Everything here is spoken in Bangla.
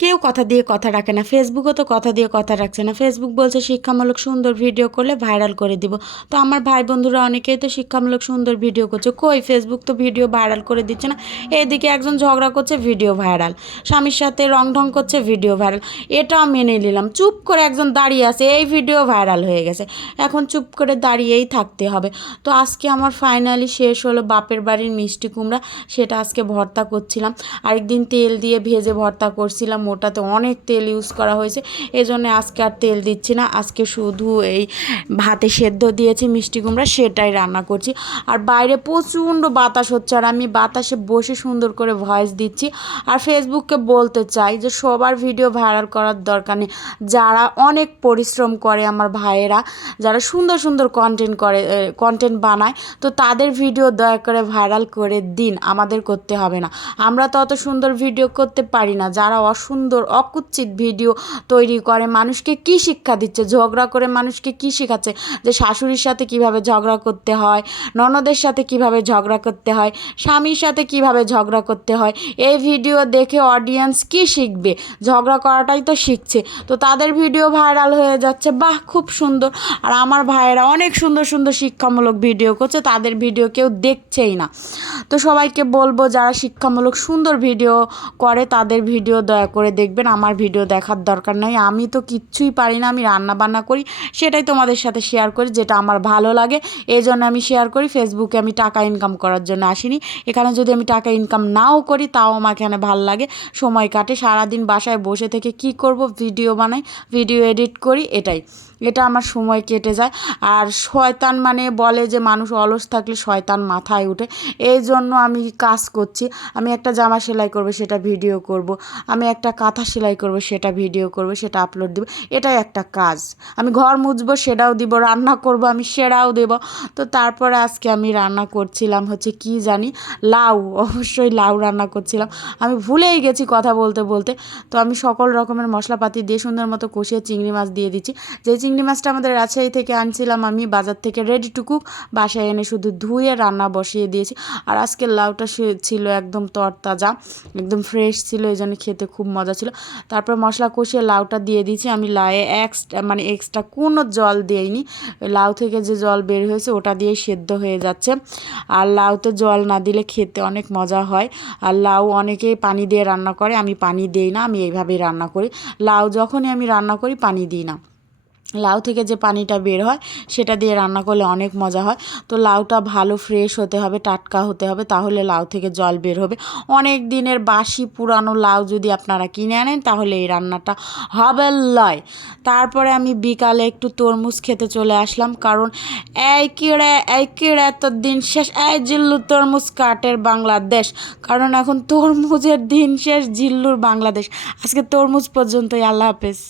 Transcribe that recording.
কেউ কথা দিয়ে কথা রাখে না, ফেসবুকও তো কথা দিয়ে কথা রাখছে না। ফেসবুক বলছে শিক্ষামূলক সুন্দর ভিডিও করলে ভাইরাল করে দিব। তো আমার ভাই বন্ধুরা অনেকেই তো শিক্ষামূলক সুন্দর ভিডিও করছে, কই ফেসবুক তো ভিডিও ভাইরাল করে দিচ্ছে না। এদিকে একজন ঝগড়া করছে, ভিডিও ভাইরাল, স্বামীর সাথে রং ঢং করছে, ভিডিও ভাইরাল। এটাও মেনে নিলাম, চুপ করে একজন দাঁড়িয়ে আছে, এই ভিডিও ভাইরাল হয়ে গেছে, এখন চুপ করে দাঁড়িয়েই থাকতে হবে। তো আজকে আমার ফাইনালি শেষ হলো বাপের বাড়ির মিষ্টি কুমড়া, সেটা আজকে ভর্তা করছিলাম। আরেকদিন তেল দিয়ে ভেজে ভর্তা করছিলাম, ওটাতে অনেক তেল ইউজ করা হয়েছে, এজন্য আজকে আর তেল দিচ্ছি না। আজকে শুধু এই ভাতে সেদ্ধ দিয়েছি মিষ্টি কুমড়া, সেটাই রান্না করছি। আর বাইরে প্রচণ্ড বাতাস হচ্ছে, আর আমি বাতাসে বসে সুন্দর করে ভয়েস দিচ্ছি। আর ফেসবুককে বলতে চাই যে সবার ভিডিও ভাইরাল করার দরকার নেই। যারা অনেক পরিশ্রম করে আমার ভাইয়েরা, যারা সুন্দর সুন্দর কন্টেন্ট বানায়, তো তাদের ভিডিও দয়া করে ভাইরাল করে দিন, আমাদের করতে হবে না। আমরা তো অত সুন্দর ভিডিও করতে পারি না। যারা অসুন্দর অকুচ্ছিত ভিডিও তৈরি করে, মানুষকে কি শিক্ষা দিচ্ছে? ঝগড়া করে মানুষকে কি শেখাচ্ছে? যে শাশুড়ির সাথে কিভাবে ঝগড়া করতে হয়, ননদের সাথে কিভাবে ঝগড়া করতে হয়, স্বামীর সাথে কিভাবে ঝগড়া করতে হয়। এই ভিডিও দেখে অডিয়েন্স কি শিখবে? ঝগড়া করাটাই তো শিখছে। তো তাদের ভিডিও ভাইরাল হয়ে যাচ্ছে, বাহ খুব সুন্দর। আর আমার ভাইয়েরা অনেক সুন্দর সুন্দর শিক্ষামূলক ভিডিও করছে, তাদের ভিডিও কেউ দেখছেই না। তো সবাইকে বলবো যারা শিক্ষামূলক সুন্দর ভিডিও করে তাদের ভিডিও দয়া করে দেখবেন, আমার ভিডিও দেখার দরকার নাই। আমি তো কিচ্ছুই পারি না, আমি রান্না বান্না করি, সেটাই তোমাদের সাথে শেয়ার করি, যেটা আমার ভালো লাগে এই জন্য আমি শেয়ার করি। ফেসবুকে আমি টাকা ইনকাম করার জন্য আসিনি। এখানে যদি আমি টাকা ইনকাম নাও করি তাও আমার এখানে ভালো লাগে, সময় কাটে। সারাদিন বাসায় বসে থেকে কি করব? ভিডিও বানাই, ভিডিও এডিট করি, এটা আমার সময় কেটে যায়। আর শয়তান মানে বলে যে মানুষ অলস থাকলে শয়তান মাথায় উঠে, এই জন্য আমি কাজ করছি। আমি একটা জামা সেলাই করব, সেটা ভিডিও করব। আমি একটা কাঁথা সেলাই করব, সেটা ভিডিও করব, সেটা আপলোড দেব। এটাই একটা কাজ। আমি ঘর মুছবো, সেটাও দিব। রান্না করব আমি, সেটাও দেব। তো তারপরে আজকে আমি রান্না করছিলাম হচ্ছে কি জানি, লাউ, অবশ্যই লাউ রান্না করছিলাম। আমি ভুলেই গেছি কথা বলতে বলতে। তো আমি সকল রকমের মশলাপাতি দিয়ে সুন্দর মতো কষিয়ে চিংড়ি মাছ দিয়ে দিচ্ছি। যে চিংড়ি মাছটা আমাদের রাজশাহী থেকে আনছিলাম আমি বাজার থেকে, রেডি টু কুক, বাসায় এনে শুধু ধুয়ে রান্না বসিয়ে দিয়েছি। আর আজকের লাউটা ছিল একদম তরতাজা, একদম ফ্রেশ ছিল, এই জন্য খেতে খুব মজা ছিল। তারপর মশলা কষিয়ে লাউটা দিয়ে দিয়েছি। আমি লাউয়ে এক্সট্রা কোনো জল দিইনি, লাউ থেকে যে জল বের হয়েছে ওটা দিয়েই সেদ্ধ হয়ে যাচ্ছে। আর লাউতে জল না দিলে খেতে অনেক মজা হয়। আর লাউ অনেকেই পানি দিয়ে রান্না করে, আমি পানি দিই না, আমি এইভাবেই রান্না করি। লাউ যখনই আমি রান্না করি পানি দিই না, লাউ থেকে যে পানিটা বের হয় সেটা দিয়ে রান্না করলে অনেক মজা হয়। তো লাউটা ভালো ফ্রেশ হতে হবে, টাটকা হতে হবে, তাহলে লাউ থেকে জল বের হবে। অনেক দিনের বাসি পুরানো লাউ যদি আপনারা কিনে আনেন তাহলে এই রান্নাটা হবে লয়। তারপরে আমি বিকালে একটু তরমুজ খেতে চলে আসলাম, কারণ এই কিড়ে তো দিন শেষ, এই জিল্লু তরমুজ কাটের বাংলাদেশ, কারণ এখন তরমুজের দিন শেষ, জিল্লুর বাংলাদেশ। আজকে তরমুজ পর্যন্তই, আল্লাহ হাফেজ।